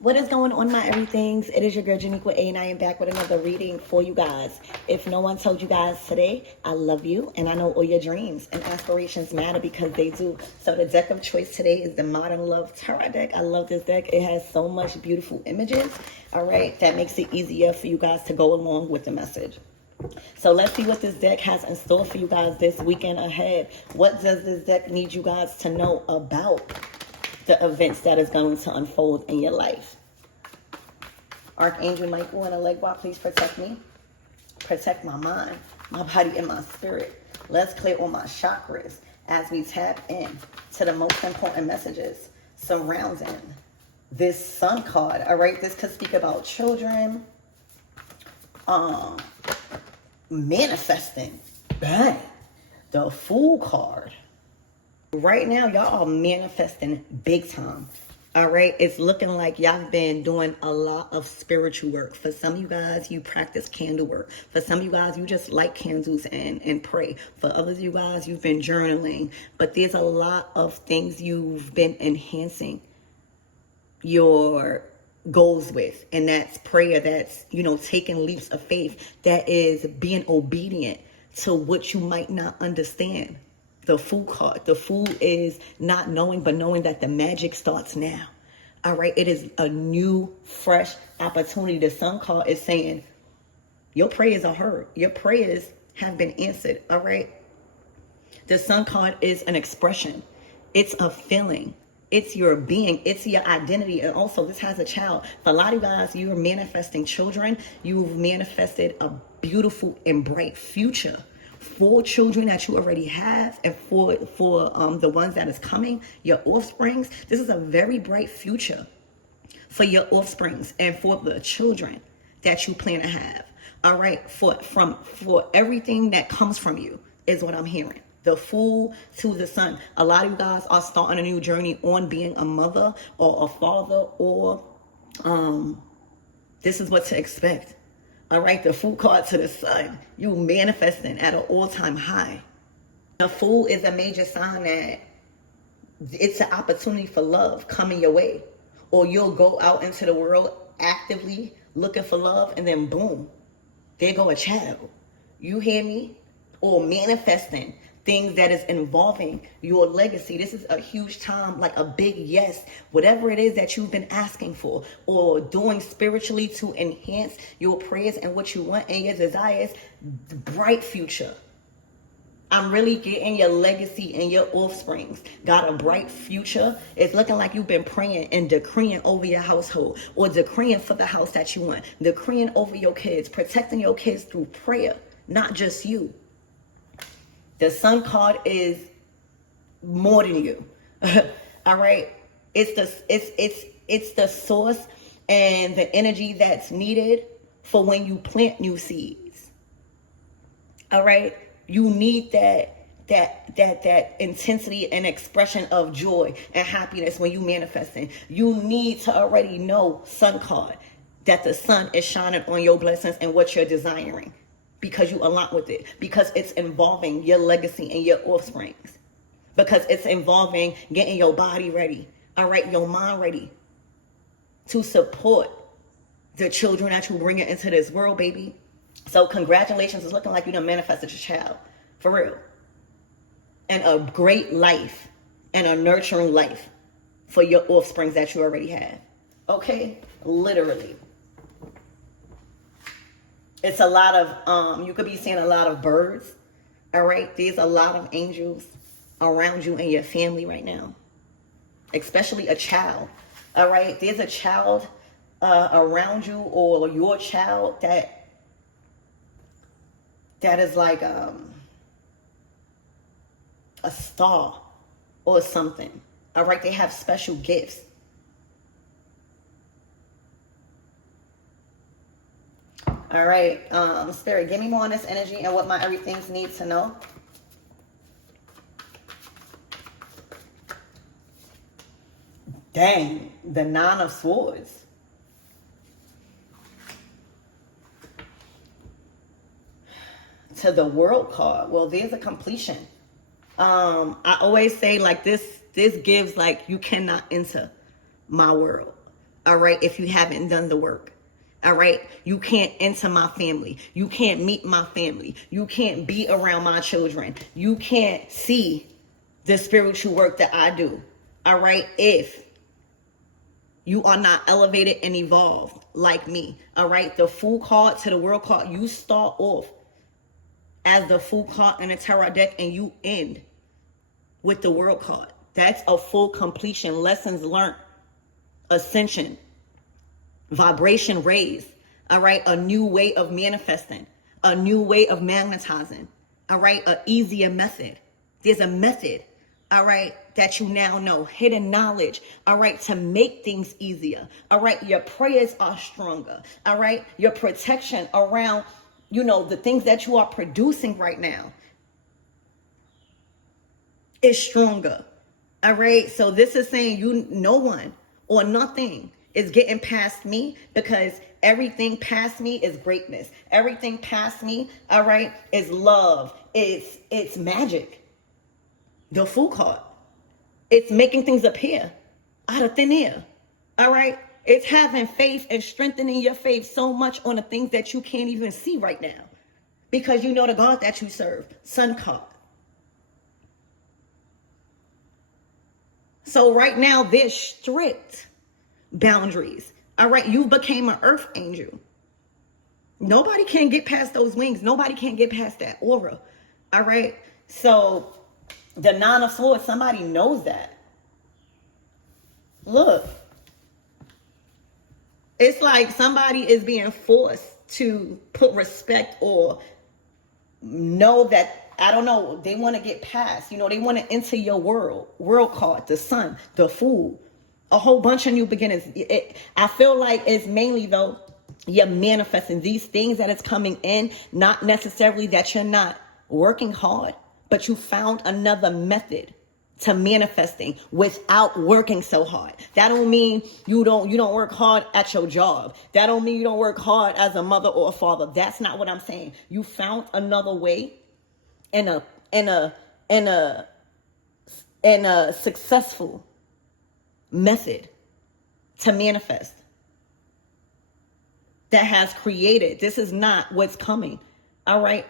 What is going on, my everythings? It is your girl Janiqua A, and I am back with another reading for you guys. If no one told you guys today, I love you, and I know all your dreams and aspirations matter because they do. So the deck of choice today is the Modern Love Tarot deck. I love this deck. It has so much beautiful images, all right, that makes it easier for you guys to go along with the message. So let's see what this deck has in store for you guys this weekend ahead. What does this deck need you guys to know about the events that is going to unfold in your life? Archangel Michael and Elegua, please protect me. Protect my mind, my body, and my spirit. Let's clear all my chakras as we tap in to the most important messages surrounding this Sun card. All right, this could speak about children, manifesting. Bang. The Fool card. Right now, y'all are manifesting big time. All right, it's looking like y'all been doing a lot of spiritual work. For some of you guys, you practice candle work. For some of you guys, you just light candles and pray. For others of you guys, you've been journaling. But there's a lot of things you've been enhancing your goals with. And that's prayer, that's, taking leaps of faith. That is being obedient to what you might not understand. The Fool card. The Fool is not knowing, but knowing that the magic starts now. All right. It is a new, fresh opportunity. The Sun card is saying your prayers are heard. Your prayers have been answered. All right. The Sun card is an expression. It's a feeling. It's your being. It's your identity. And also, this has a child. For a lot of you guys, you're manifesting children. You've manifested a beautiful and bright future for children that you already have, and for the ones that is coming, your offsprings. This is a very bright future for your offsprings and for the children that you plan to have. All right, for everything that comes from you is what I'm hearing. The Fool to the Sun. A lot of you guys are starting a new journey on being a mother or a father, or this is what to expect. All right, the Fool card to the Sun. You manifesting at an all-time high. The Fool is a major sign that it's an opportunity for love coming your way. Or you'll go out into the world actively looking for love, and then boom, there go a child. You hear me? Or manifesting things that is involving your legacy. This is a huge time, like a big yes. Whatever it is that you've been asking for or doing spiritually to enhance your prayers and what you want and your desires, the bright future. I'm really getting your legacy and your offsprings got a bright future. It's looking like you've been praying and decreeing over your household, or decreeing for the house that you want, decreeing over your kids, protecting your kids through prayer, not just you. The Sun card is more than you. All right. It's the source and the energy that's needed for when you plant new seeds. All right. You need that intensity and expression of joy and happiness when you manifesting. You need to already know, Sun card, that the sun is shining on your blessings and what you're desiring, because you align with it, because it's involving your legacy and your offsprings, because it's involving getting your body ready, all right, your mind ready to support the children that you bring into this world, baby. So congratulations. It's looking like you done manifested your child, for real. And a great life and a nurturing life for your offsprings that you already have. Okay? Literally. It's a lot of, you could be seeing a lot of birds, all right? There's a lot of angels around you and your family right now, especially a child, all right? There's a child around you, or your child that is like a star or something, all right? They have special gifts. All right, Spirit, give me more on this energy and what my everythings need to know. Dang, the Nine of Swords. To the World card. Well, there's a completion. I always say, like, this gives, like, you cannot enter my world. All right, if you haven't done the work. All right, you can't enter my family. You can't meet my family. You can't be around my children. You can't see the spiritual work that I do. All right, if you are not elevated and evolved like me. All right, the Fool card to the World card, you start off as the Fool card in the tarot deck and you end with the World card. That's a full completion, lessons learned, ascension, vibration raised. All right, a new way of manifesting, a new way of magnetizing. All right, an easier method. There's a method, all right, that you now know, hidden knowledge, all right, to make things easier. All right, your prayers are stronger. All right, your protection around, the things that you are producing right now is stronger. All right, so this is saying no one or nothing is getting past me, because everything past me is greatness. Everything past me, all right, is love. It's magic. The Fool card. It's making things appear out of thin air. All right, it's having faith and strengthening your faith so much on the things that you can't even see right now, because you know the God that you serve. Sun card. So right now there's strict boundaries. All right, you became an earth angel. Nobody can get past those wings. Nobody can get past that aura. All right, so the Nine of Swords, somebody knows that. Look, it's like somebody is being forced to put respect or know that, I don't know, they want to get past, they want to enter your world card, the Sun, the Fool, a whole bunch of new beginnings. I feel like it's mainly, though, you're manifesting these things that it's coming in, not necessarily that you're not working hard, but you found another method to manifesting without working so hard. That don't mean you don't work hard at your job. That don't mean you don't work hard as a mother or a father. That's not what I'm saying. You found another way and a successful method to manifest that has created. This is not what's coming. All right,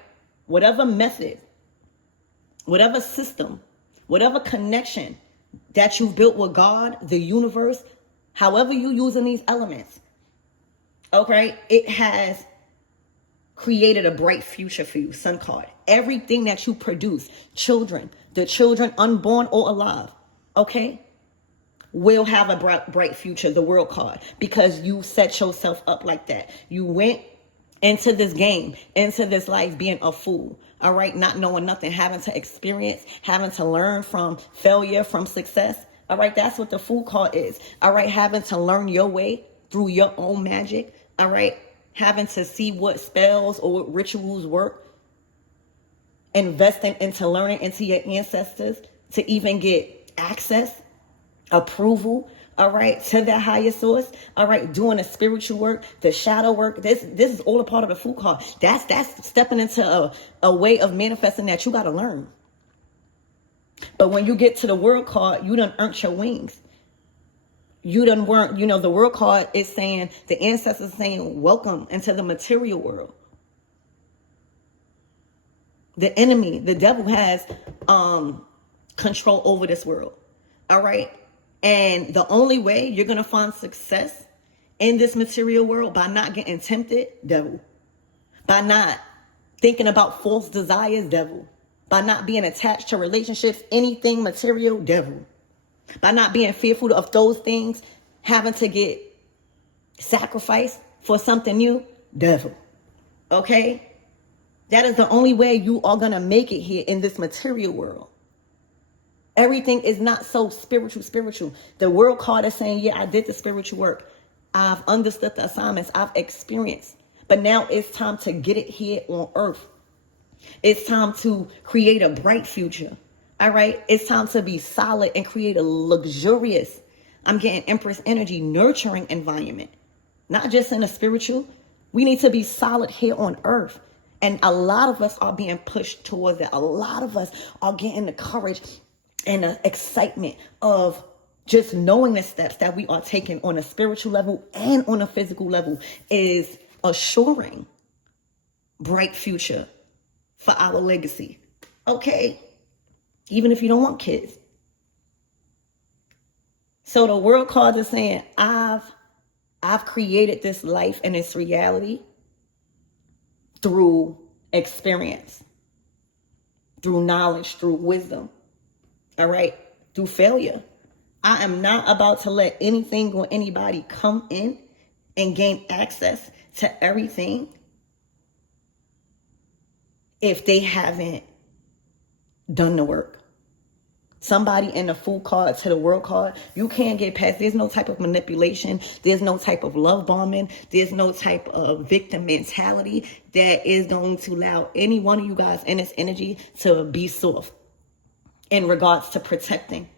whatever method, whatever system, whatever connection that you've built with God, the universe, however you using these elements, okay, it has created a bright future for you. Sun card. Everything that you produce, children, the children unborn or alive, okay, will have a bright future, the World card, because you set yourself up like that. You went into this game, into this life being a fool. All right, not knowing nothing, having to experience, having to learn from failure, from success. All right, that's what the Fool card is. All right, having to learn your way through your own magic. All right, having to see what spells or what rituals work. Investing into learning into your ancestors to even get access, approval, all right, to that higher source. All right, doing the spiritual work, the shadow work. This is all a part of the Fool card. That's stepping into a way of manifesting that you got to learn. But when you get to the World card, you done earned your wings. You done weren't, the World card is saying, the ancestors saying, welcome into the material world. The enemy, the devil, has control over this world. All right. And the only way you're going to find success in this material world, by not getting tempted, devil. By not thinking about false desires, devil. By not being attached to relationships, anything material, devil. By not being fearful of those things, having to get sacrificed for something new, devil. Okay? That is the only way you are going to make it here in this material world. Everything is not so spiritual. The World card is saying, yeah, I did the spiritual work. I've understood the assignments. I've experienced. But now it's time to get it here on earth. It's time to create a bright future. All right? It's time to be solid and create a luxurious, I'm getting Empress energy, nurturing environment. Not just in the spiritual. We need to be solid here on earth. And a lot of us are being pushed towards it. A lot of us are getting the courage and the excitement of Just knowing the steps that we are taking on a spiritual level and on a physical level is assuring bright future for our legacy. Okay? Even if you don't want kids. So the world card is saying, I've created this life and its reality through experience, through knowledge, through wisdom, all right, through failure. I am not about to let anything or anybody come in and gain access to everything if they haven't done the work. Somebody in the Fool card to the World card, you can't get past. There's no type of manipulation. There's no type of love bombing. There's no type of victim mentality that is going to allow any one of you guys in this energy to be soft in regards to protecting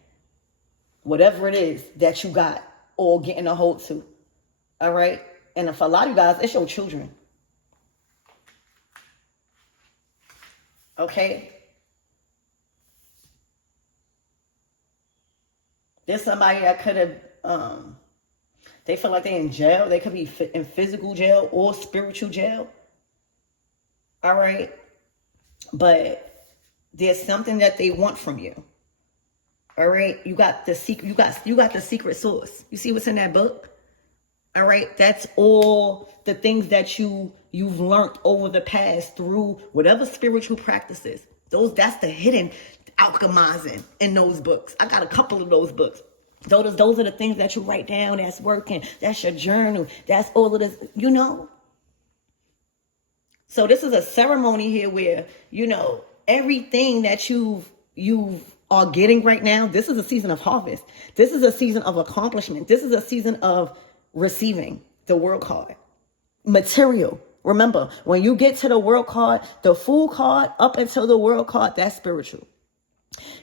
whatever it is that you got or getting a hold to. All right? And for a lot of you guys, it's your children. Okay? There's somebody that could have, they feel like they're in jail. They could be in physical jail or spiritual jail. All right? But there's something that they want from you. All right? You got the secret, you got the secret sauce. You see what's in that book? All right? That's all the things that you've learned over the past through whatever spiritual practices. That's the hidden alchemizing in those books. I got a couple of those books. Those are the things that you write down that's working. That's your journal. That's all of this, you know. So this is a ceremony here where, you know, everything that you are getting right now, this is a season of harvest. This is a season of accomplishment. This is a season of receiving the World card. Material. Remember, when you get to the World card, the Fool card up until the World card, that's spiritual.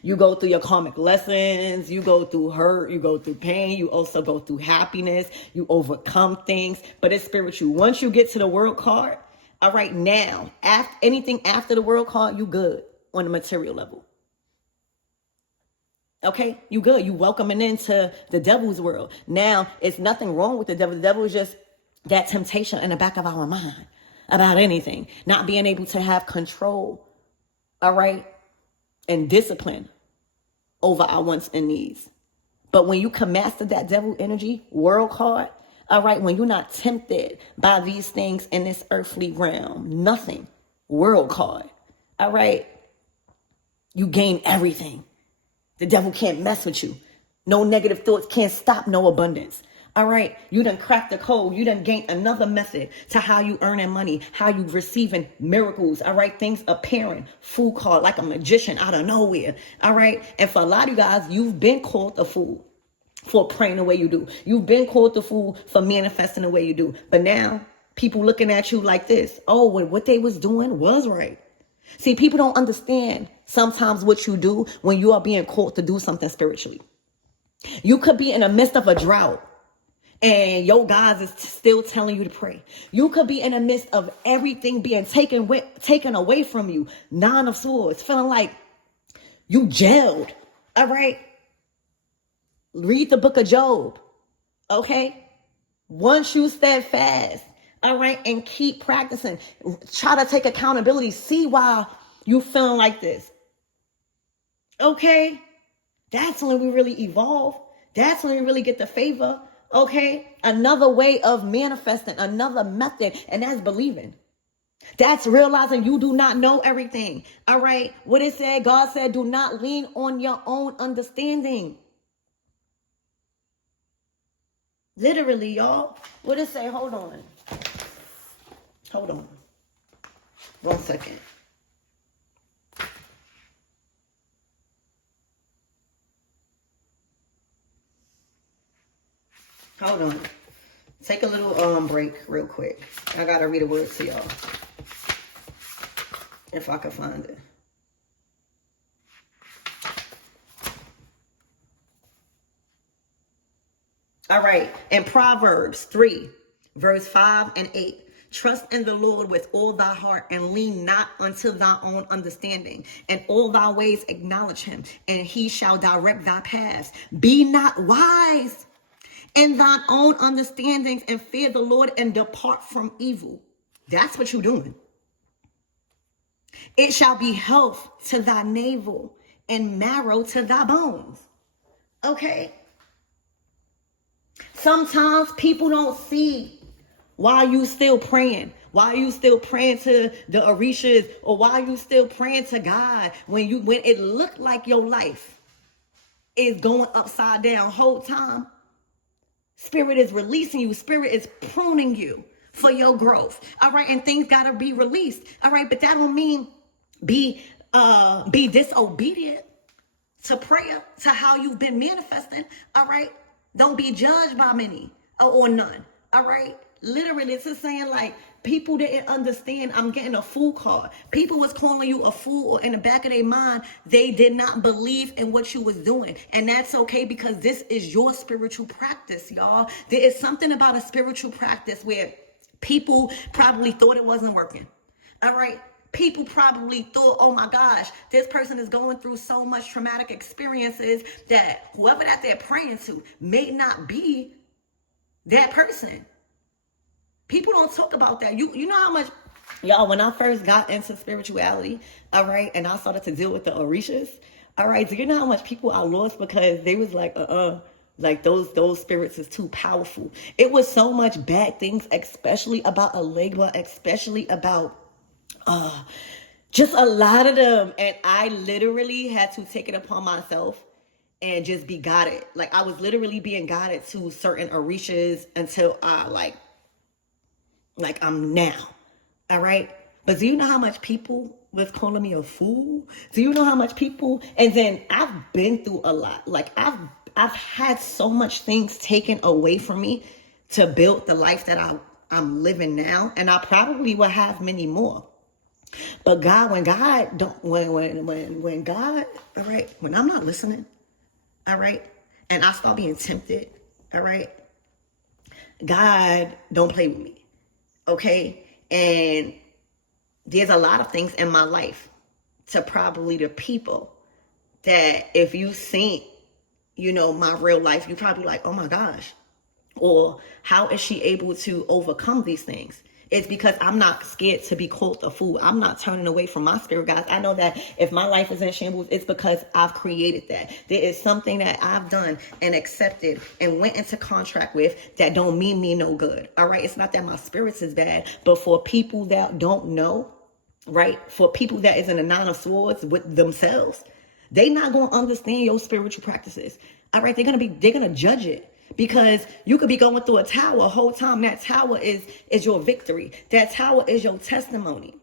You go through your karmic lessons, you go through hurt, you go through pain, you also go through happiness, you overcome things, but it's spiritual. Once you get to the World card, all right, now, anything after the World card, you good on the material level. Okay, you good. You welcoming into the devil's world. Now, it's nothing wrong with the devil. The devil is just that temptation in the back of our mind about anything, not being able to have control, all right, and discipline over our wants and needs. But when you can master that devil energy, World card, all right, when you're not tempted by these things in this earthly realm, nothing, World card, all right, you gain everything. The devil can't mess with you. No negative thoughts can't stop no abundance. All right, you done cracked the code. You done gained another method to how you earning money, how you receiving miracles. All right, things appearing, Fool card, like a magician out of nowhere. All right, and for a lot of you guys, you've been called a fool for praying the way you do. You've been called the fool for manifesting the way you do. But now, people looking at you like this. Oh, well, what they was doing was right. See, people don't understand sometimes what you do when you are being called to do something spiritually. You could be in the midst of a drought and your God is still telling you to pray. You could be in the midst of everything being taken away from you. Nine of Swords, feeling like you jailed. All right? Read the book of Job. Okay? Once you steadfast, all right, and keep practicing. Try to take accountability. See why you feeling like this. Okay? That's when we really evolve. That's when we really get the favor. Okay? Another way of manifesting, another method, and that's believing. That's realizing you do not know everything. All right? What it said, God said, do not lean on your own understanding. Literally, y'all. What it say? Hold on. Hold on. 1 second. Hold on. Take a little break real quick. I gotta read a word to y'all. If I can find it. All right. In Proverbs 3, verse 5 and 8. Trust in the Lord with all thy heart and lean not unto thy own understanding. In all thy ways acknowledge him, and he shall direct thy paths. Be not wise in thine own understandings, and fear the Lord and depart from evil. That's what you're doing. It shall be health to thy navel and marrow to thy bones. Okay? Sometimes people don't see why you still praying. Why you still praying to the Orishas, or why you still praying to God when it looked like your life is going upside down whole time. Spirit is releasing you. Spirit is pruning you for your growth. All right, and things gotta be released. All right, but that don't mean be disobedient to prayer, to how you've been manifesting. All right, don't be judged by many or none. All right, literally, it's just saying like people didn't understand. I'm getting a fool card. People was calling you a fool, or in the back of their mind, they did not believe in what you was doing. And that's okay, because this is your spiritual practice, y'all. There is something about a spiritual practice where people probably thought it wasn't working. All right. People probably thought, oh my gosh, this person is going through so much traumatic experiences that whoever that they're praying to may not be that person. People don't talk about that. You know how much, y'all, when I first got into spirituality, all right, and I started to deal with the Orishas, all right, do you know how much people I lost because they was like, like those spirits is too powerful. It was so much bad things, especially about Alegba, especially about just a lot of them. And I literally had to take it upon myself and just be guided. Like I was literally being guided to certain Orishas until I like I'm now. All right. But do you know how much people was calling me a fool? Do you know how much people, and then I've been through a lot. Like I've had so much things taken away from me to build the life that I'm living now. And I probably will have many more. But God, when God, all right, when I'm not listening, all right, and I start being tempted, all right, God don't play with me, okay? And there's a lot of things in my life to probably the people that if you seen, my real life, you probably like, oh my gosh, or how is she able to overcome these things? It's because I'm not scared to be called a fool. I'm not turning away from my spirit, guys. I know that if my life is in shambles, it's because I've created that. There is something that I've done and accepted and went into contract with that don't mean me no good. All right. It's not that my spirits is bad, but for people that don't know, right? For people that is in a 9 of swords with themselves, they not going to understand your spiritual practices. All right. They're going to judge it. Because you could be going through a tower whole time. That tower is your victory. That tower is your testimony.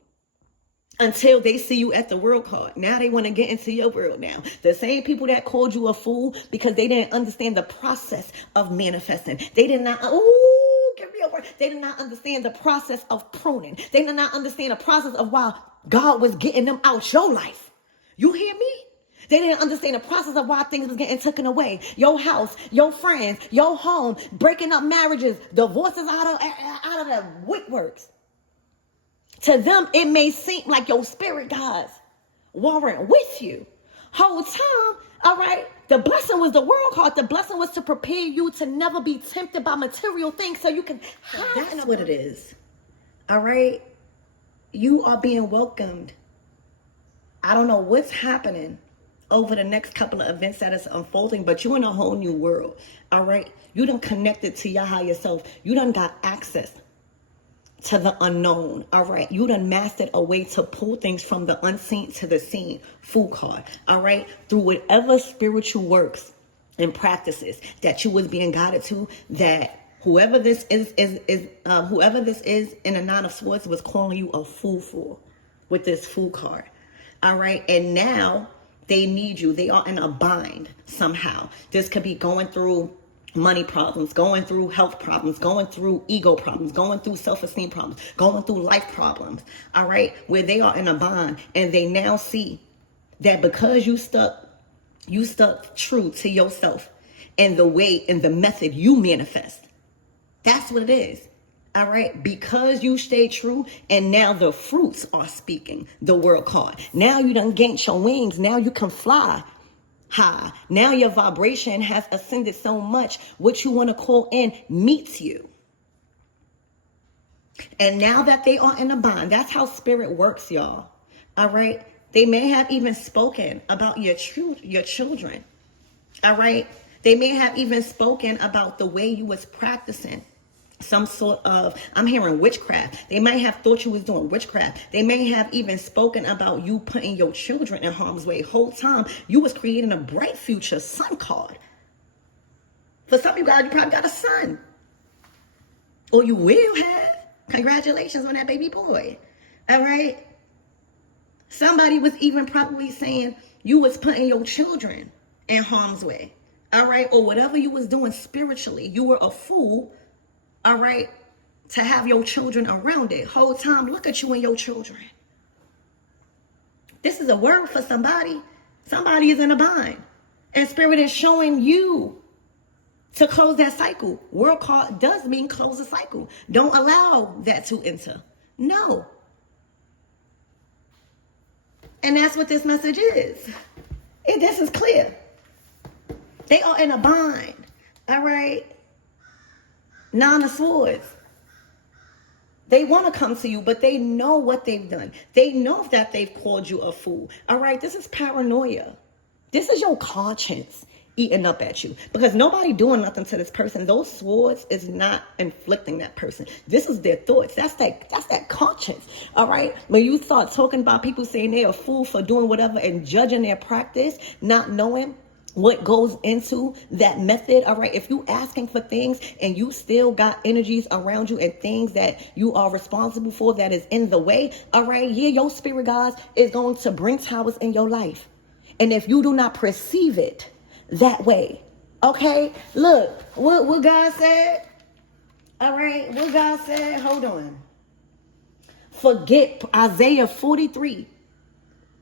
Until they see you at the world card. Now they want to get into your world now. The same people that called you a fool because they didn't understand the process of manifesting. They did not, give me a word. They did not understand the process of pruning. They did not understand the process of why God was getting them out your life. You hear me? They didn't understand the process of why things was getting taken away. Your house, your friends, your home, breaking up marriages, divorces out of the woodworks. To them, it may seem like your spirit guides warring with you. Whole time, all right, the blessing was the world card. The blessing was to prepare you to never be tempted by material things so you can have. That's what it is. All right? You are being welcomed. I don't know what's happening over the next couple of events that is unfolding, but you're in a whole new world, all right? You done connected to your higher self. You done got access to the unknown, all right? You done mastered a way to pull things from the unseen to the seen, Fool card, all right? Through whatever spiritual works and practices that you was being guided to, that whoever this is in a 9 of swords was calling you a fool for with this Fool card, all right? And now they need you. They are in a bind somehow. This could be going through money problems, going through health problems, going through ego problems, going through self-esteem problems, going through life problems, all right? Where they are in a bind and they now see that because you stuck true to yourself and the way and the method you manifest. That's what it is. All right, because you stay true, and now the fruits are speaking. The world card. Now you done gained your wings. Now you can fly high. Now your vibration has ascended so much. What you want to call in meets you. And now that they are in a bond, that's how spirit works, y'all. All right, they may have even spoken about your children. All right, they may have even spoken about the way you was practicing some sort of, I'm hearing witchcraft. They might have thought you was doing witchcraft. They may have even spoken about you putting your children in harm's way. Whole time you was creating a bright future sun card. For some of you guys, you probably got a son, or you will have. Congratulations on that baby boy. All right. Somebody was even probably saying you was putting your children in harm's way. All right. Or whatever you was doing spiritually, you were a fool. All right, to have your children around it. Whole time, look at you and your children. This is a word for somebody. Somebody is in a bind. And spirit is showing you to close that cycle. World card does mean close the cycle. Don't allow that to enter. No. And that's what this message is. This is clear. They are in a bind. All right. Nine of Swords. They want to come to you, but they know what they've done. They know that they've called you a fool. All right, this is paranoia. This is your conscience eating up at you, because nobody doing nothing to this person. Those swords is not inflicting that person. This is their thoughts. That's that conscience. All right, when you start talking about people saying they're a fool for doing whatever and judging their practice, not knowing what goes into that method. All right, if you asking for things and you still got energies around you and things that you are responsible for that is in the way, all right, yeah, your spirit guys is going to bring towers in your life. And if you do not perceive it that way, okay, look what God said. All right, what God said, hold on, forget Isaiah 43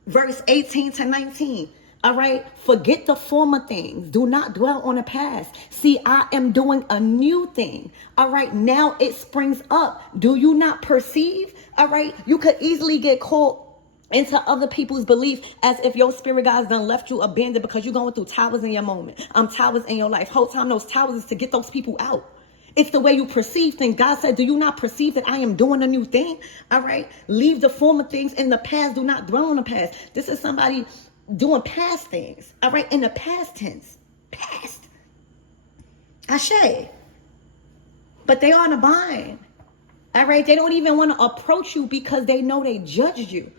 verse 18 to 19. All right, forget the former things. Do not dwell on the past. See, I am doing a new thing. All right, now it springs up. Do you not perceive? All right, you could easily get caught into other people's belief as if your spirit guys done left you abandoned because you're going through towers in your moment. Towers in your life. Whole time those towers is to get those people out. It's the way you perceive things. God said, do you not perceive that I am doing a new thing? All right, leave the former things in the past. Do not dwell on the past. This is somebody doing past things, all right, in the past tense, past. Ashe. But they are in a bind, all right? They don't even want to approach you because they know they judged you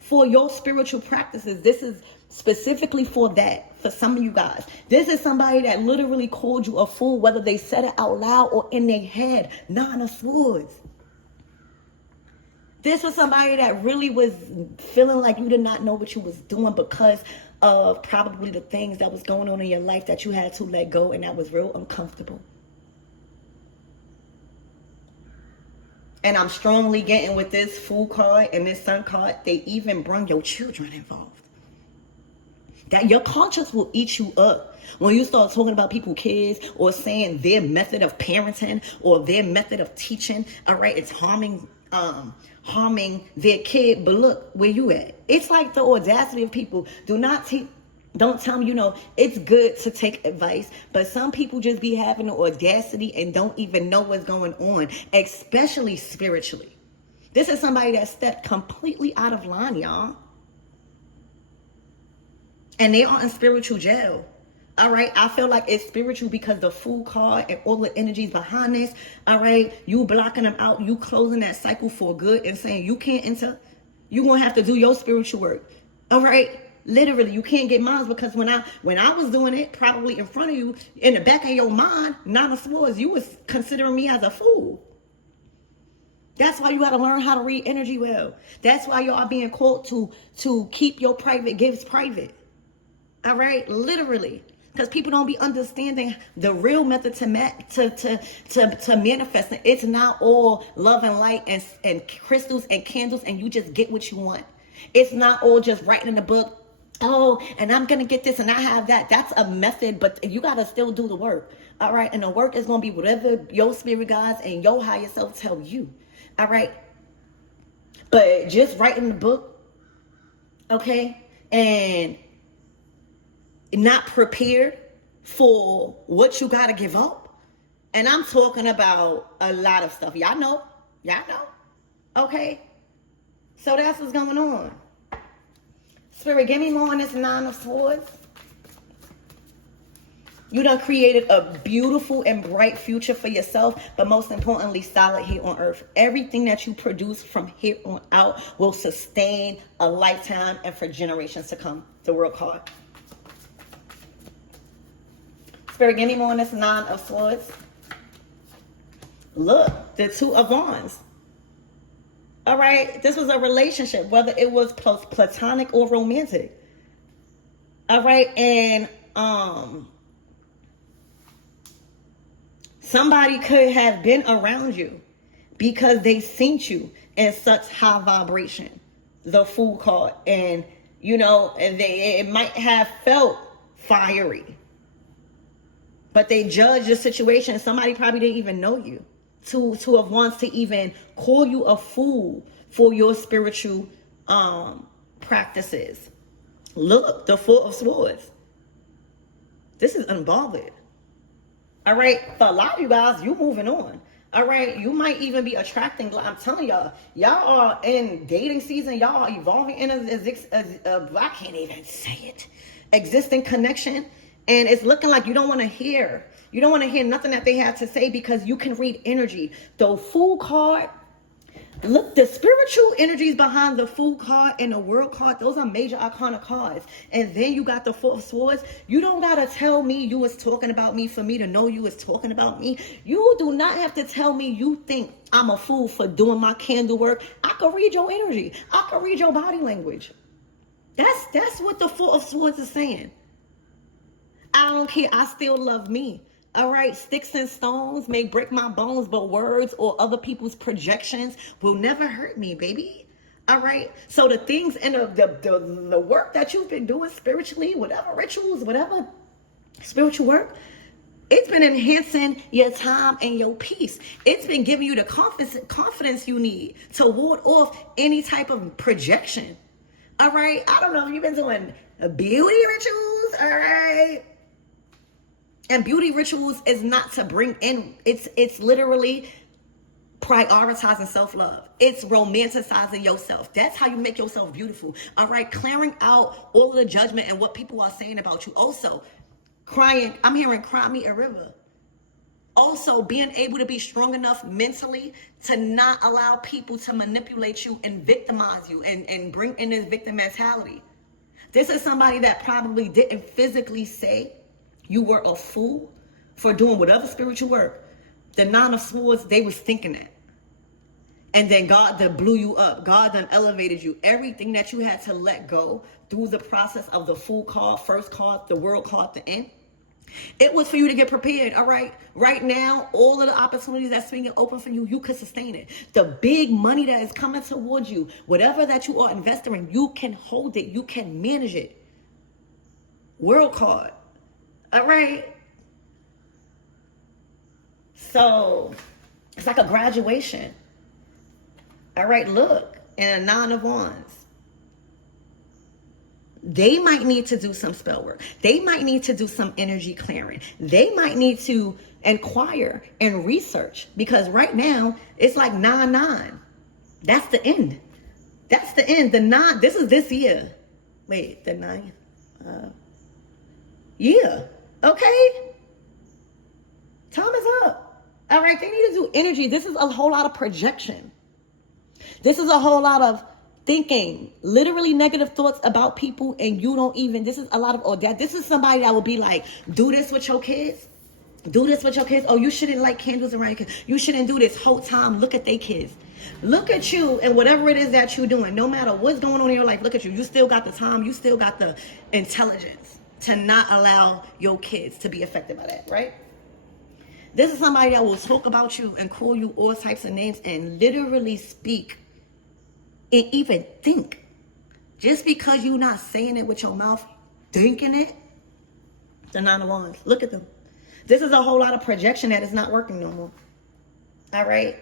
for your spiritual practices. This is specifically for that, for some of you guys. This is somebody that literally called you a fool, whether they said it out loud or in their head. Nine of Swords. This was somebody that really was feeling like you did not know what you was doing because of probably the things that was going on in your life that you had to let go, and that was real uncomfortable. And I'm strongly getting with this Fool card and this Sun card, they even bring your children involved. That your conscience will eat you up when you start talking about people's kids or saying their method of parenting or their method of teaching. All right, it's harming their kid. But look where you at. It's like the audacity of people. Don't tell me, it's good to take advice, but some people just be having the audacity and don't even know what's going on, especially spiritually. This is somebody that stepped completely out of line, y'all. And they are in spiritual jail. All right, I feel like it's spiritual because the Fool card and all the energies behind this. All right, you blocking them out, you closing that cycle for good and saying you can't enter. You're gonna have to do your spiritual work. All right, literally, you can't get mine, because when I was doing it, probably in front of you, in the back of your mind, Nine of Swords, you was considering me as a fool. That's why you got to learn how to read energy well. That's why y'all are being called to keep your private gifts private. All right, literally. Because people don't be understanding the real method to manifest. It's not all love and light and crystals and candles and you just get what you want. It's not all just writing in the book, oh, and I'm going to get this and I have that. That's a method, but you got to still do the work. All right. And the work is going to be whatever your spirit guides and your higher self tell you. All right. But just writing the book, okay, and not prepared for what you got to give up. And I'm talking about a lot of stuff. Y'all know. Okay. So that's what's going on. Spirit, give me more on this Nine of Swords. You done created a beautiful and bright future for yourself, but most importantly, solid here on earth. Everything that you produce from here on out will sustain a lifetime and for generations to come. The World card. Spirit, give me more on this Nine of Swords. Look, the Two of Wands. All right, this was a relationship, whether it was platonic or romantic. All right, and somebody could have been around you because they seen you in such high vibration. The Fool card, and and it might have felt fiery, but they judged the situation. Somebody probably didn't even know you. Two of Wands to even call you a fool for your spiritual practices. Look, the Four of Swords. This is unbothered. All right, for a lot of you guys, you moving on. All right, you might even be attracting. I'm telling y'all are in dating season. Y'all are evolving in I can't even say it. Existing connection, and it's looking like you don't want to hear. You don't want to hear nothing that they have to say because you can read energy. The Fool card, look, the spiritual energies behind the Fool card and the World card, those are major arcana cards. And then you got the Four of Swords. You don't got to tell me you was talking about me for me to know you was talking about me. You do not have to tell me you think I'm a fool for doing my candle work. I can read your energy. I can read your body language. That's what the Four of Swords is saying. I don't care. I still love me. All right, sticks and stones may break my bones, but words or other people's projections will never hurt me, baby. All right, so the things and the work that you've been doing spiritually, whatever rituals, whatever spiritual work, it's been enhancing your time and your peace. It's been giving you the confidence you need to ward off any type of projection. All right, I don't know if you've been doing beauty rituals, all right? And beauty rituals is not to bring in, it's literally prioritizing self-love. It's romanticizing yourself. That's how you make yourself beautiful. All right, clearing out all of the judgment and what people are saying about you. Also, crying, I'm hearing cry me a river. Also, being able to be strong enough mentally to not allow people to manipulate you and victimize you and bring in this victim mentality. This is somebody that probably didn't physically say you were a fool for doing whatever spiritual work. The Nine of Swords, they was thinking that. And then God done blew you up. God done elevated you. Everything that you had to let go through the process of the Fool card, first card, the World card, the end. It was for you to get prepared, all right? Right now, all of the opportunities that's being open for you, you can sustain it. The big money that is coming towards you, whatever that you are investing in, you can hold it. You can manage it. World card. All right. So it's like a graduation. All right, look, and a Nine of Wands. They might need to do some spell work. They might need to do some energy clearing. They might need to inquire and research because right now it's like 9-9. That's the end. That's the end. The 9, this is this year. Wait, the 9? Yeah. Okay. Time is up. All right. They need to do energy. This is a whole lot of projection. This is a whole lot of thinking, literally negative thoughts about people, and you don't even, this is a lot of, oh, that this is somebody that will be like, do this with your kids. Do this with your kids. Oh, you shouldn't light candles around your kids. You shouldn't do this whole time. Look at their kids. Look at you and whatever it is that you're doing. No matter what's going on in your life, look at you. You still got the time. You still got the intelligence to not allow your kids to be affected by that, right? This is somebody that will talk about you and call you all types of names and literally speak and even think. Just because you're not saying it with your mouth, thinking it. The Nine of Wands. Look at them. This is a whole lot of projection that is not working no more. All right?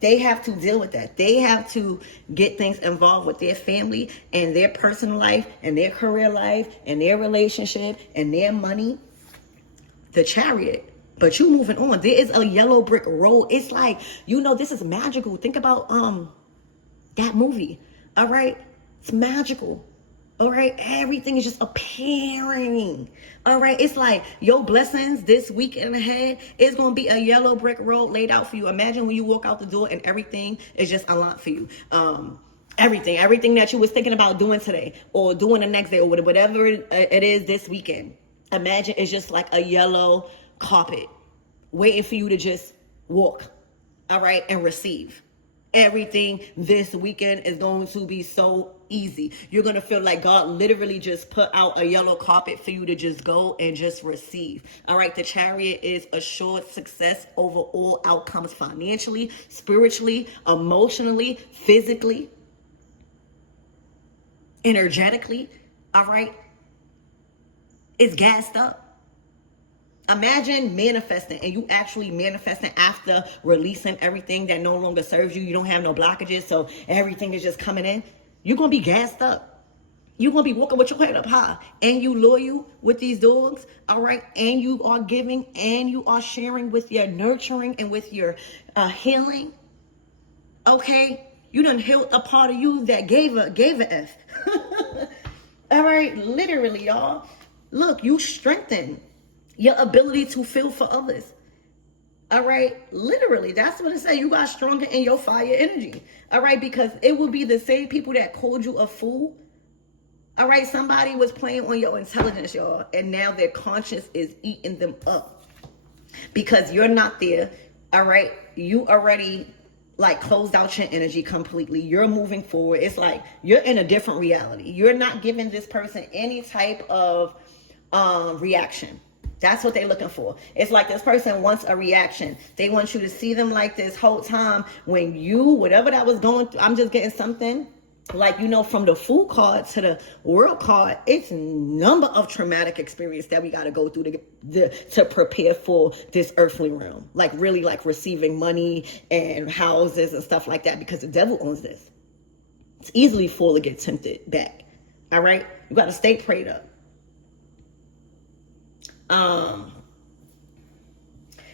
They have to deal with that. They have to get things involved with their family and their personal life and their career life and their relationship and their money. The Chariot. But you moving on. There is a yellow brick road. It's like, this is magical. Think about that movie. All right? It's magical. All right? Everything is just appearing. All right? It's like your blessings this weekend ahead is going to be a yellow brick road laid out for you. Imagine when you walk out the door and everything is just unlocked for you. Everything that you was thinking about doing today or doing the next day or whatever it is this weekend. Imagine it's just like a yellow carpet waiting for you to just walk, all right, and receive. Everything this weekend is going to be so easy. You're going to feel like God literally just put out a yellow carpet for you to just go and just receive. All right, the Chariot is assured success over all outcomes financially, spiritually, emotionally, physically, energetically, all right? It's gassed up. Imagine manifesting and you actually manifesting after releasing everything that no longer serves you. You don't have no blockages, so everything is just coming in. You're going to be gassed up. You're going to be walking with your head up high. And you loyal with these dogs, all right? And you are giving and you are sharing with your nurturing and with your healing, okay? You done healed a part of you that gave a F. All right? Literally, y'all. Look, you strengthen your ability to feel for others. All right? Literally, that's what it says. You got stronger in your fire energy. All right? Because it will be the same people that called you a fool. All right? Somebody was playing on your intelligence, y'all. And now their conscience is eating them up. Because you're not there. All right? You already closed out your energy completely. You're moving forward. It's like you're in a different reality. You're not giving this person any type of reaction. That's what they're looking for. It's like this person wants a reaction. They want you to see them like this whole time when whatever that was going through, I'm just getting something. From the Fool card to the World card, it's a number of traumatic experience that we got to go through to prepare for this earthly realm. Really receiving money and houses and stuff like that because the devil owns this. It's easily full to get tempted back. All right? You got to stay prayed up.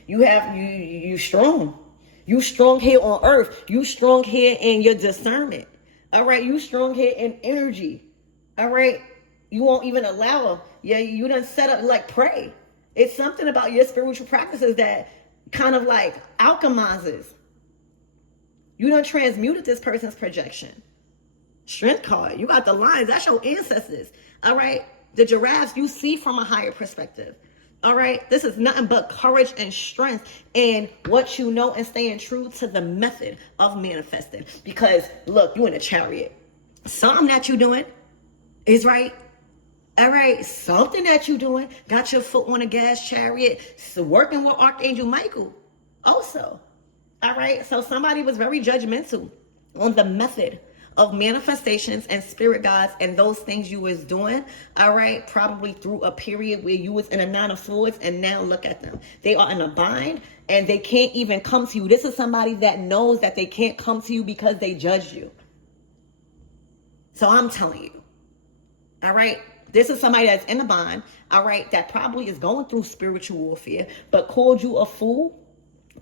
You strong. You strong here on earth. You strong here in your discernment. All right. You strong here in energy. All right. You won't even allow. You done set up pray. It's something about your spiritual practices that kind of alchemizes. You done transmuted this person's projection. Strength card. You got the lions. That's your ancestors. All right. The giraffes you see from a higher perspective. All right. This is nothing but courage and strength and what you know and staying true to the method of manifesting. Because look, you in a chariot. Something that you doing is right. All right. Something that you doing. Got your foot on a gas chariot. So working with Archangel Michael also. All right. So somebody was very judgmental on the method of manifestations and spirit guides and those things you was doing, all right, probably through a period where you was in a 9 of Swords, and now look at them. They are in a bind and they can't even come to you. This is somebody that knows that they can't come to you because they judged you. So I'm telling you, all right, this is somebody that's in a bind, all right, that probably is going through spiritual warfare, but called you a fool,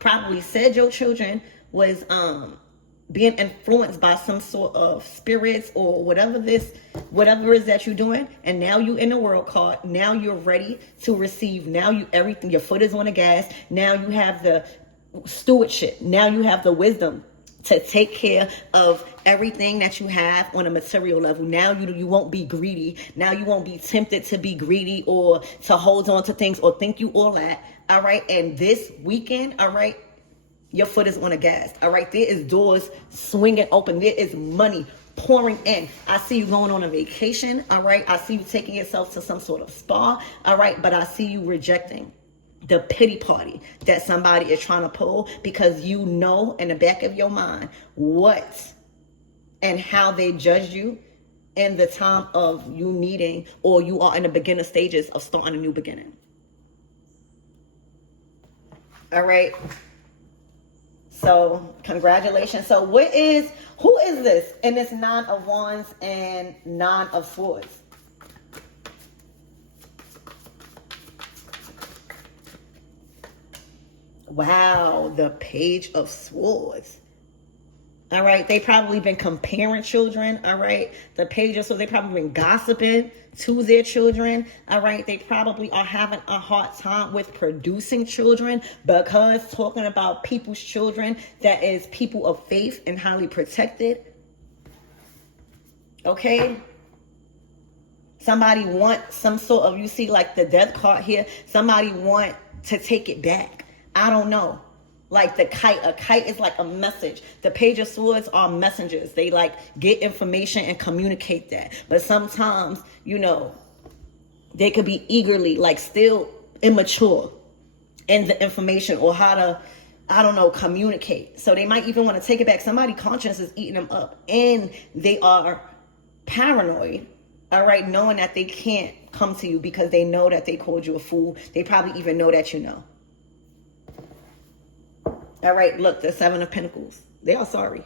probably said your children was being influenced by some sort of spirits or whatever it is that you're doing, and now you in the World card. Now you're ready to receive. Now everything, your foot is on the gas. Now you have the stewardship. Now you have the wisdom to take care of everything that you have on a material level. Now you won't be greedy. Now you won't be tempted to be greedy or to hold on to things or think you all that. All right. And this weekend, all right, your foot is on the gas. All right. There is doors swinging open. There is money pouring in. I see you going on a vacation. All right. I see you taking yourself to some sort of spa. All right. But I see you rejecting the pity party that somebody is trying to pull because you know in the back of your mind what and how they judged you in the time of you needing, or you are in the beginner stages of starting a new beginning. All right. So congratulations. So who is this in this 9 of Wands and 9 of Swords? Wow, the Page of Swords. All right, they probably been comparing children. All right, the Page of Swords, they probably been gossiping to their children. All right, they probably are having a hard time with producing children, because talking about people's children that is people of faith and highly protected. Okay, somebody want some sort of, you see like the Death card here, somebody want to take it back. I don't know. Like the kite, a kite is like a message. The Page of Swords are messengers. They like get information and communicate that. But sometimes, you know, they could be eagerly, like still immature in the information or how to, I don't know, communicate. So they might even want to take it back. Somebody's conscience is eating them up and they are paranoid. All right, knowing that they can't come to you because they know that they called you a fool. They probably even know that you know. All right, look, the 7 of Pentacles. They are sorry.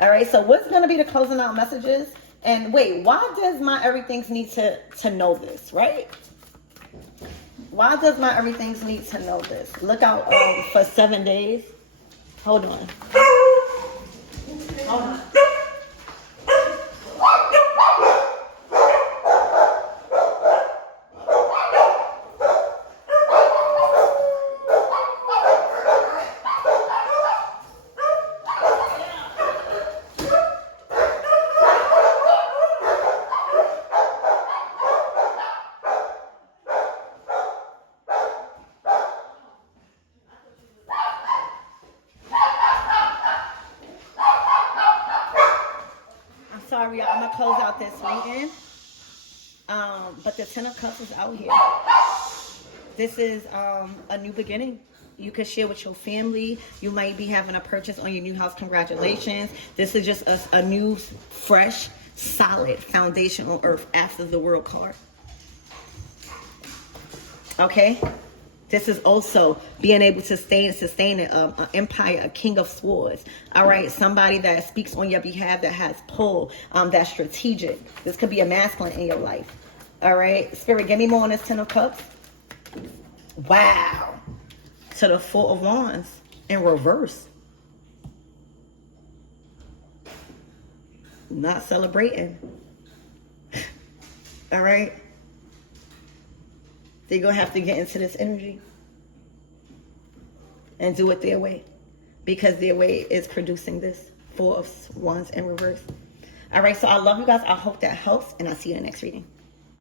All right, so what's going to be the closing out messages? And wait, why does my everything's need to know this, right? Why does my everything's need to know this? Look out for 7 days. Hold on. Hold on. Sorry, I'm gonna close out this reading. But the 10 of Cups is out here. This is a new beginning. You can share with your family. You might be having a purchase on your new house. Congratulations. This is just a new, fresh, solid foundation on earth after the World card. Okay? This is also being able to sustain an empire, a King of Swords. All right, somebody that speaks on your behalf, that has pull, that's strategic. This could be a masculine in your life. All right, Spirit, give me more on this 10 of Cups. Wow. To the 4 of Wands in reverse. Not celebrating. All right. They're going to have to get into this energy and do it their way, because their way is producing this 4 of Wands in reverse. All right, so I love you guys. I hope that helps, and I'll see you in the next reading.